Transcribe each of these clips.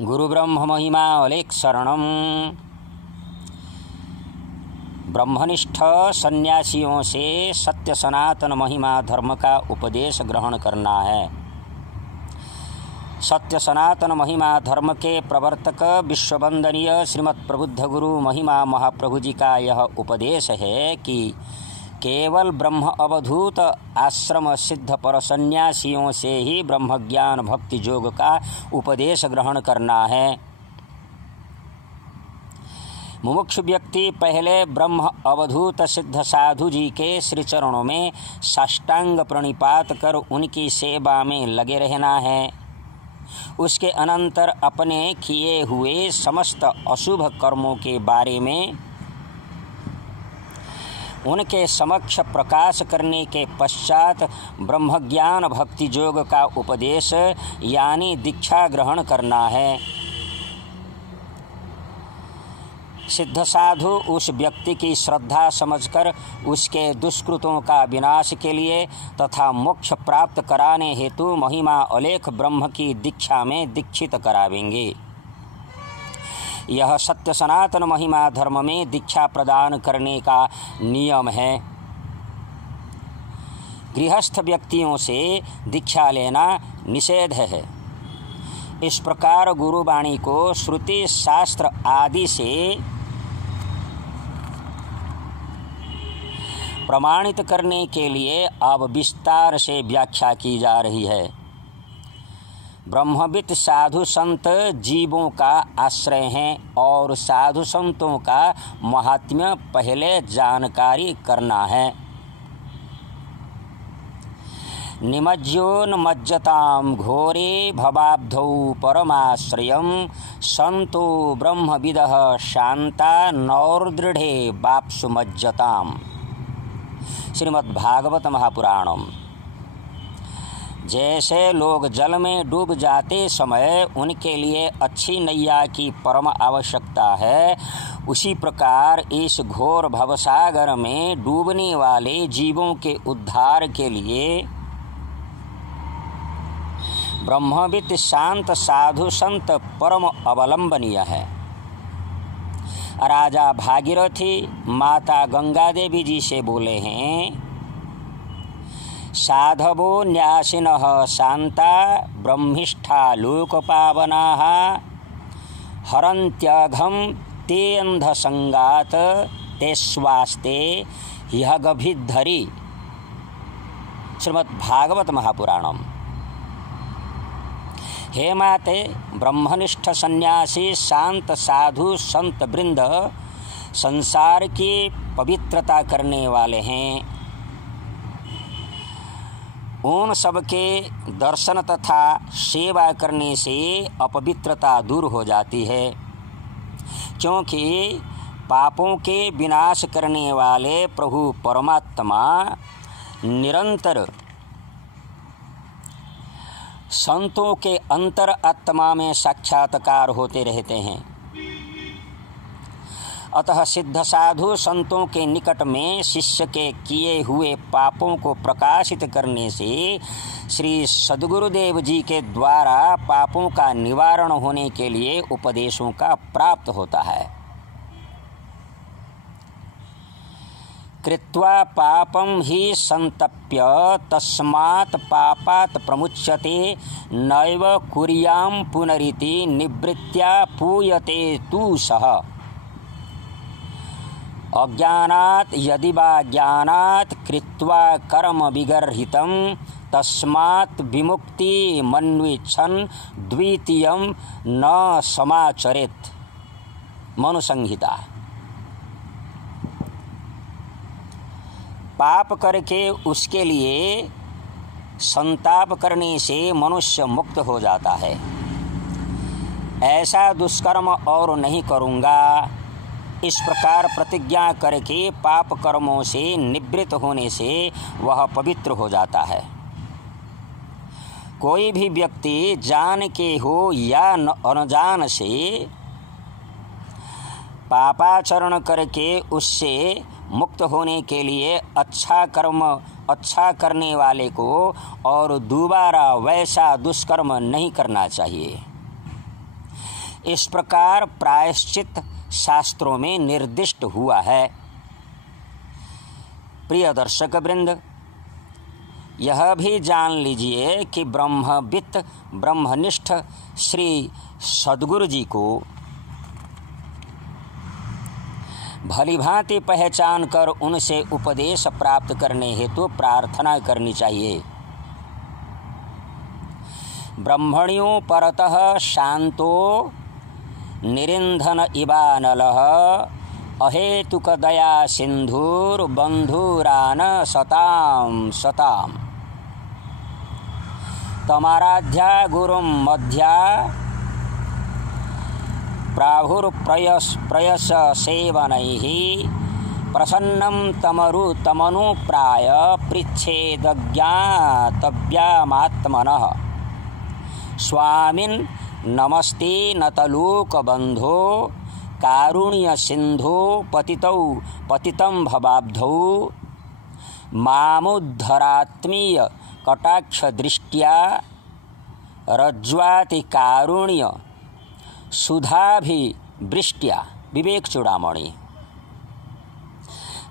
गुरु ब्रह्म महिमा अलेख शरणम। ब्रह्मनिष्ठ सन्यासियों से सत्य सनातन महिमा धर्म का उपदेश ग्रहण करना है। सत्य सनातन महिमा धर्म के प्रवर्तक विश्ववंदनीय श्रीमद् प्रबुद्ध गुरु महिमा महाप्रभु जी का यह उपदेश है कि केवल ब्रह्म अवधूत आश्रम सिद्ध पर सन्यासियों से ही ब्रह्म ज्ञान भक्ति योग का उपदेश ग्रहण करना है। मुमुक्षु व्यक्ति पहले ब्रह्म अवधूत सिद्ध साधु जी के श्री चरणों में साष्टांग प्रणिपात कर उनकी सेवा में लगे रहना है। उसके अनंतर अपने किए हुए समस्त अशुभ कर्मों के बारे में उनके समक्ष प्रकाश करने के पश्चात ब्रह्मज्ञान भक्ति योग का उपदेश यानी दीक्षा ग्रहण करना है। सिद्ध साधु उस व्यक्ति की श्रद्धा समझकर उसके दुष्कृतों का विनाश के लिए तथा मोक्ष प्राप्त कराने हेतु महिमा अलेख ब्रह्म की दीक्षा में दीक्षित करावेंगे। यह सत्य सनातन महिमा धर्म में दीक्षा प्रदान करने का नियम है। गृहस्थ व्यक्तियों से दीक्षा लेना निषेध है। इस प्रकार गुरुवाणी को श्रुति शास्त्र आदि से प्रमाणित करने के लिए अब विस्तार से व्याख्या की जा रही है। ब्रह्मविद साधु संत जीवों का आश्रय हैं और साधु संतों का महात्म्य पहले जानकारी करना है। निमज्जोन्मज्जतां घोरे भवाब्धौ परमाश्रयं संतो ब्रह्मविदः शांता नौर्दृढ़े वाप्सु मज्जताम्। श्रीमद्भागवत महापुराणम। जैसे लोग जल में डूब जाते समय उनके लिए अच्छी नैया की परम आवश्यकता है, उसी प्रकार इस घोर भवसागर में डूबने वाले जीवों के उद्धार के लिए ब्रह्मविद शांत साधु संत परम अवलंबनीय है। राजा भागीरथी माता गंगा देवी जी से बोले हैं, साधवो न्यासिनः शांता ब्रह्मिष्ठा लोकपावनाः हरन्त्यघं ते अंधसंगात ते स्वास्ते ह्यगभिद्धरि। श्रीमद्भागवत महापुराणम। हे माते, ब्रह्मनिष्ठ सन्यासी शांत साधु संत वृंद संसार की पवित्रता करने वाले हैं। उन सबके दर्शन तथा सेवा करने से अपवित्रता दूर हो जाती है, क्योंकि पापों के विनाश करने वाले प्रभु परमात्मा निरंतर संतों के अंतर आत्मा में साक्षात्कार होते रहते हैं। अतः सिद्ध साधु संतों के निकट में शिष्य के किए हुए पापों को प्रकाशित करने से श्री सद्गुरुदेव जी के द्वारा पापों का निवारण होने के लिए उपदेशों का प्राप्त होता है। कृत्वा पापं हि संतप्य तस्मात् पापात् प्रमुच्यते नैव कुर्यां पुनरिति निवृत्त्या पूयते तु सः। अज्ञानात् यदि वा ज्ञानात् कृत्वा कर्म विगर्हितं तस्मात् विमुक्ति मन्विच्छन् द्वितीयं न समाचरेत्। मनुसंहिता। पाप करके उसके लिए संताप करने से मनुष्य मुक्त हो जाता है। ऐसा दुष्कर्म और नहीं करूँगा, इस प्रकार प्रतिज्ञा करके पाप कर्मों से निवृत्त होने से वह पवित्र हो जाता है। कोई भी व्यक्ति जान के हो या अनजान से पापाचरण करके उससे मुक्त होने के लिए अच्छा कर्म अच्छा करने वाले को और दोबारा वैसा दुष्कर्म नहीं करना चाहिए। इस प्रकार प्रायश्चित शास्त्रों में निर्दिष्ट हुआ है। प्रिय दर्शक वृंद, यह भी जान लीजिए कि ब्रह्मवित् ब्रह्मनिष्ठ श्री सद्गुरु जी को भलीभांति पहचान कर उनसे उपदेश प्राप्त करने हेतु प्रार्थना करनी चाहिए। ब्रह्मण्यो परतः शांतो निरिंधन इवानलः अहेतुक दया सिंधुर बंधुरान सताम सताम तमाराध्या गुरुम मध्या प्राहुर्प्रयस सेवनैः प्रसन्नं तमनुप्राय पृच्छेदज्ञातव्यामात्मनः स्वामिन् नमस्ते नतलोकबन्धो कारुण्य सिंधो पतितं भवाब्धौ मामुद्धरात्मीय कटाक्ष दृष्ट्या रज्ज्वाति कारुण्य सुधाभिवृष्ट्या। विवेक चूड़ामणि।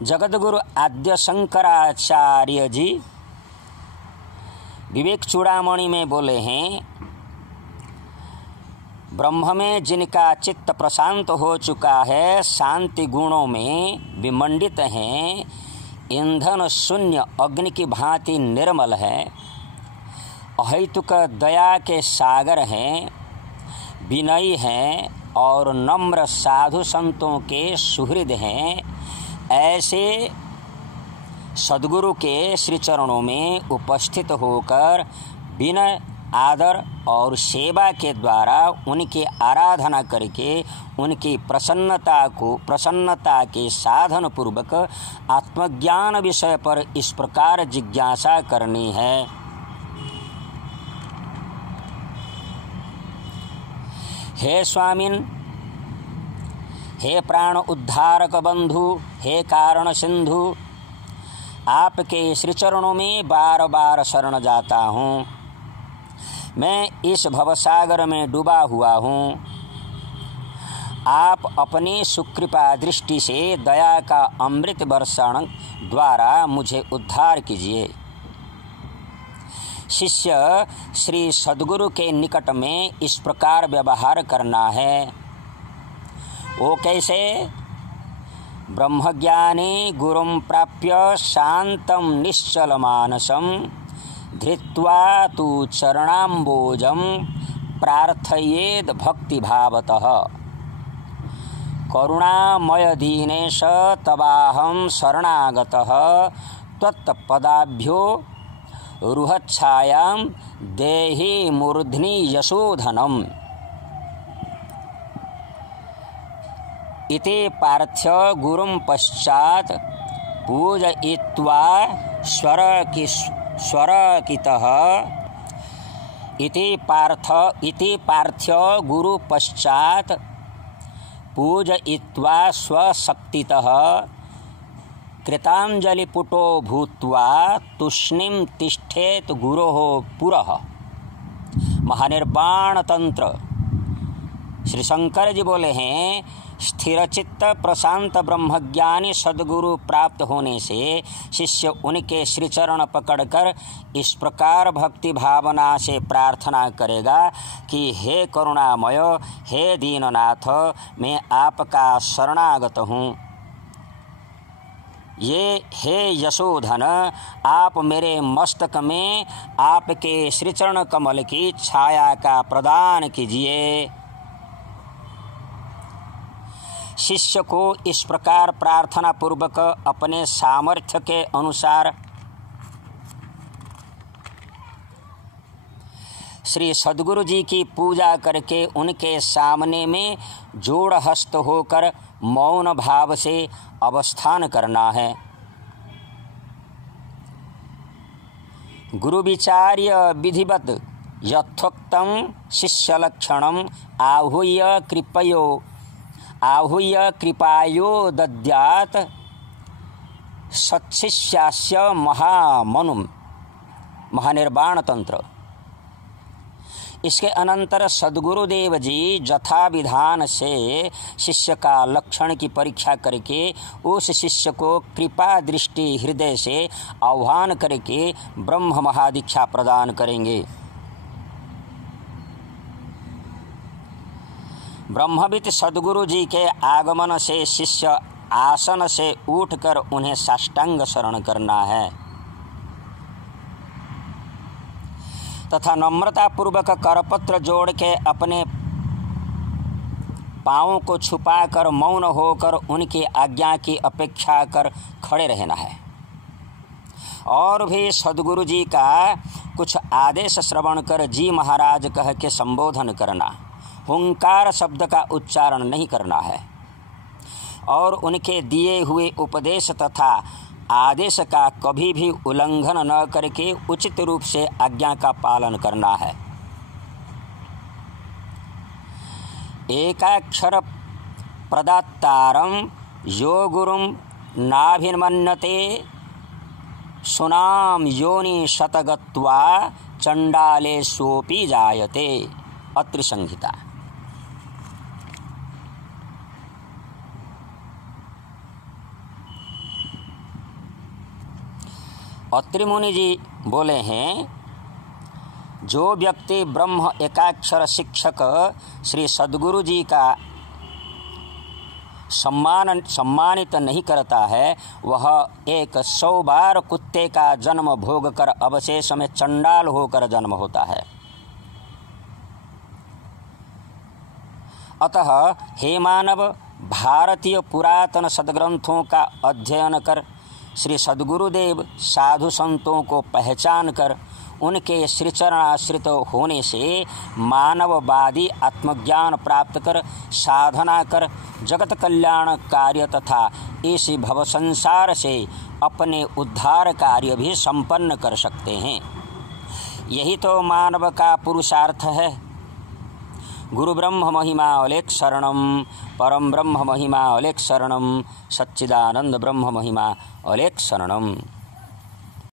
जगतगुरु आद्य शंकराचार्य जी विवेक चूड़ामणि में बोले हैं, ब्रह्म में जिनका चित्त प्रशांत हो चुका है, शांति गुणों में विमंडित हैं, ईंधन शून्य अग्नि की भांति निर्मल है, अहेतुक दया के सागर हैं, विनयी हैं और नम्र साधु संतों के सुहृद हैं, ऐसे सद्गुरु के श्री चरणों में उपस्थित होकर विनय आदर और सेवा के द्वारा उनकी आराधना करके उनकी प्रसन्नता के साधन पूर्वक आत्मज्ञान विषय पर इस प्रकार जिज्ञासा करनी है। हे स्वामिन, हे प्राण उद्धारक बंधु, हे कारण सिंधु, आपके श्री चरणों में बार बार शरण जाता हूँ। मैं इस भवसागर में डूबा हुआ हूँ। आप अपनी सुकृपा दृष्टि से दया का अमृत वर्षण द्वारा मुझे उद्धार कीजिए। शिष्य श्री सद्गुरु के निकट में इस प्रकार व्यवहार करना है। वो कैसे? ब्रह्मज्ञानी गुरुं प्राप्य शांतं निश्चल मानसं धृत्वा तु चरणाम्बोजं प्रार्थयेद भक्तिभावतः। करुणामय दीनेश तवाहं शरणागतः त्वत्पदाभ्यो रुहच्छायां देहि मूर्ध्नि यशोधनम्। इति पार्थ्य गुरुं पश्चात् पूजयित्वा स्वरकितः। इति पार्थ्य गुरु पश्चात् पूजयित्वा स्वशक्तितः कृतांजलिपुटो भूत्वा तूष्णीं तिष्ठेत गुरोः पुरः। महानिर्वाण तंत्र श्री शंकर जी बोले हैं, स्थिरचित्त प्रशांत ब्रह्मज्ञानी सद्गुरु प्राप्त होने से शिष्य उनके श्रीचरण पकड़कर इस प्रकार भक्ति भावना से प्रार्थना करेगा कि हे करुणामय, हे दीननाथ, मैं आपका शरणागत हूँ। ये हे यशोधन, आप मेरे मस्तक में आपके श्रीचरण कमल की छाया का प्रदान कीजिए। शिष्य को इस प्रकार प्रार्थना पूर्वक अपने सामर्थ्य के अनुसार श्री सद्गुरु जी की पूजा करके उनके सामने में जोड़ हस्त होकर मौन भाव से अवस्थान करना है। गुरु विचार्य विधिवत यथोक्तम शिष्य लक्षणम आहूय कृपायो दद्यात् सत्शिष्यास्य महामनुम। महानिर्वाण तंत्र। इसके अनंतर सद्गुरुदेव जी यथा विधान से शिष्य का लक्षण की परीक्षा करके उस शिष्य को कृपा दृष्टि हृदय से आह्वान करके ब्रह्म महादीक्षा प्रदान करेंगे। ब्रह्मविद सद्गुरु जी के आगमन से शिष्य आसन से उठकर उन्हें साष्टांग शरण करना है तथा नम्रता पूर्वक करपत्र जोड़ के अपने पाँवों को छुपाकर मौन होकर उनकी आज्ञा की अपेक्षा कर खड़े रहना है और भी सद्गुरु जी का कुछ आदेश श्रवण कर जी महाराज कह के संबोधन करना, हुंकार शब्द का उच्चारण नहीं करना है और उनके दिए हुए उपदेश तथा आदेश का कभी भी उल्लंघन न करके उचित रूप से आज्ञा का पालन करना है। एकाक्षर प्रदातारं यो गुरुं नाभिमन्यते सुनाम योनि शतगत्वा चंडाले सोपि जायते। अत्रि संहिता। अत्रि मुनि जी बोले हैं, जो व्यक्ति ब्रह्म एकाक्षर शिक्षक श्री सद्गुरु जी का सम्मानित नहीं करता है, वह 100 बार कुत्ते का जन्म भोग कर अवशेष में चंडाल होकर जन्म होता है। अतः हे मानव, भारतीय पुरातन सद्ग्रंथों का अध्ययन कर श्री सद्गुरुदेव साधु संतों को पहचान कर उनके श्रीचरणाश्रित होने से मानववादी आत्मज्ञान प्राप्त कर साधना कर जगत कल्याण कार्य तथा इस भव संसार से अपने उद्धार कार्य भी संपन्न कर सकते हैं। यही तो मानव का पुरुषार्थ है। गुरु ब्रह्म महिमा अलेख शरणम, परम ब्रह्म महिमा अलेख शरणम, सच्चिदानंद ब्रह्म महिमा अलेख शरणम।